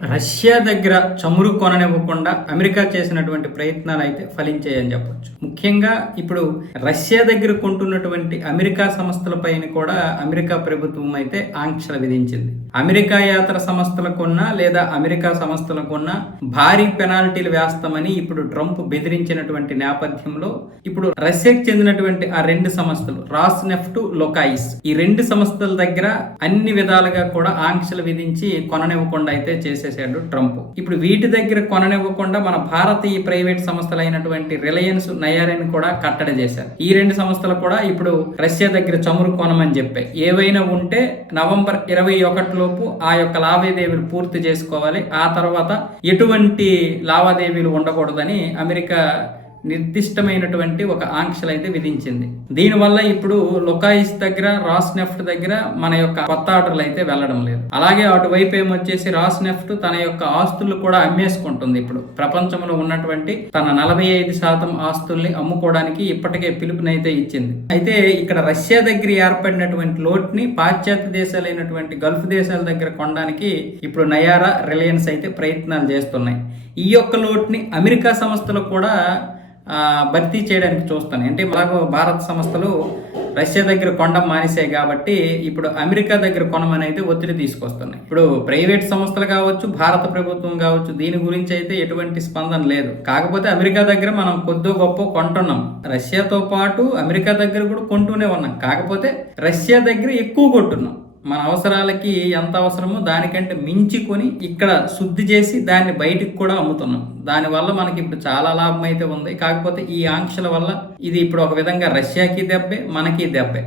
Russia దగ్గర చమురు కొననివ్వకుండా America చేసినటువంటి ప్రయత్నాలు అయితే ఫలించాయని చెప్పొచ్చు. ముఖ్యంగా ఇప్పుడు రష్యా దగ్గర కొంటున్నటువంటి అమెరికా సంస్థలపైన కూడా అమెరికా ప్రభుత్వం అయితే ఆంక్షలు విధించింది. అమెరికా యాత్ర సంస్థలకున్నా లేదా అమెరికా సంస్థలకున్నా భారీ పెనాల్టీలు వేస్తామని ఇప్పుడు ట్రంప్ బెదిరించినటువంటి నేపథ్యంలో ఇప్పుడు రష్యాకు చెందినటువంటి ఆ రెండు సంస్థలు రాస్ నెఫ్ట్ లొకాయిస్ ఈ రెండు సంస్థల దగ్గర అన్ని విధాలుగా కూడా ఆంక్షలు విధించి కొననివ్వకుండా అయితే చేసేసాడు ట్రంప్. ఇప్పుడు వీటి దగ్గర కొననివ్వకుండా మన భారతీయ ప్రైవేట్ సంస్థలైనటువంటి రిలయన్స్ నయారిని కూడా కట్టడి చేశారు. ఈ రెండు సంస్థలు కూడా ఇప్పుడు రష్యా దగ్గర చమురు కొనమని చెప్పాయి ఏవైనా ఉంటే నవంబర్ ఇరవై లోపు ఆ యొక్క లావాదేవీలు పూర్తి చేసుకోవాలి. ఆ తర్వాత ఎటువంటి లావాదేవీలు ఉండకూడదని అమెరికా నిర్దిష్టమైనటువంటి ఒక ఆంక్షలు అయితే విధించింది. దీనివల్ల ఇప్పుడు లొకాయిస్ దగ్గర రాస్ నెఫ్ట్ దగ్గర మన యొక్క కొత్త ఆర్డర్లు అయితే వెళ్ళడం లేదు. అలాగే అటువైపు ఏమొచ్చేసి రాస్ నెఫ్ట్ తన యొక్క ఆస్తులు కూడా అమ్మేసుకుంటుంది ఇప్పుడు. ప్రపంచంలో ఉన్నటువంటి తన నలభై ఐదు శాతం ఆస్తుల్ని అమ్ముకోవడానికి ఇప్పటికే పిలుపునైతే ఇచ్చింది. అయితే ఇక్కడ రష్యా దగ్గర ఏర్పడినటువంటి లోట్ని పాశ్చాత్య దేశాలైనటువంటి గల్ఫ్ దేశాల దగ్గర కొనడానికి ఇప్పుడు నయారా రిలయన్స్ అయితే ప్రయత్నాలు చేస్తున్నాయి. ఈ యొక్క లోట్ని అమెరికా సంస్థలు కూడా భర్తీ చేయడానికి చూస్తాను. అంటే మనకు భారత సంస్థలు రష్యా దగ్గర కొనడం మానేసాయి కాబట్టి ఇప్పుడు అమెరికా దగ్గర కొనమని అయితే ఒత్తిడి తీసుకొస్తున్నాయి. ఇప్పుడు ప్రైవేట్ సంస్థలు కావచ్చు భారత ప్రభుత్వం కావచ్చు దీని గురించి అయితే ఎటువంటి స్పందన లేదు. కాకపోతే అమెరికా దగ్గర మనం కొద్దో గొప్ప కొంటున్నాం. రష్యాతో పాటు అమెరికా దగ్గర కూడా కొంటూనే ఉన్నాం. కాకపోతే రష్యా దగ్గర ఎక్కువ కొంటున్నాం. మన అవసరాలకి ఎంత అవసరమో దానికంటే మించి కొని ఇక్కడ శుద్ధి చేసి దాన్ని బయటికి కూడా అమ్ముతున్నాం. దానివల్ల మనకి ఇప్పుడు చాలా లాభం అయితే ఉంది. కాకపోతే ఈ ఆంక్షల వల్ల ఇది ఇప్పుడు ఒక విధంగా రష్యాకి దెబ్బే మనకి దెబ్బే.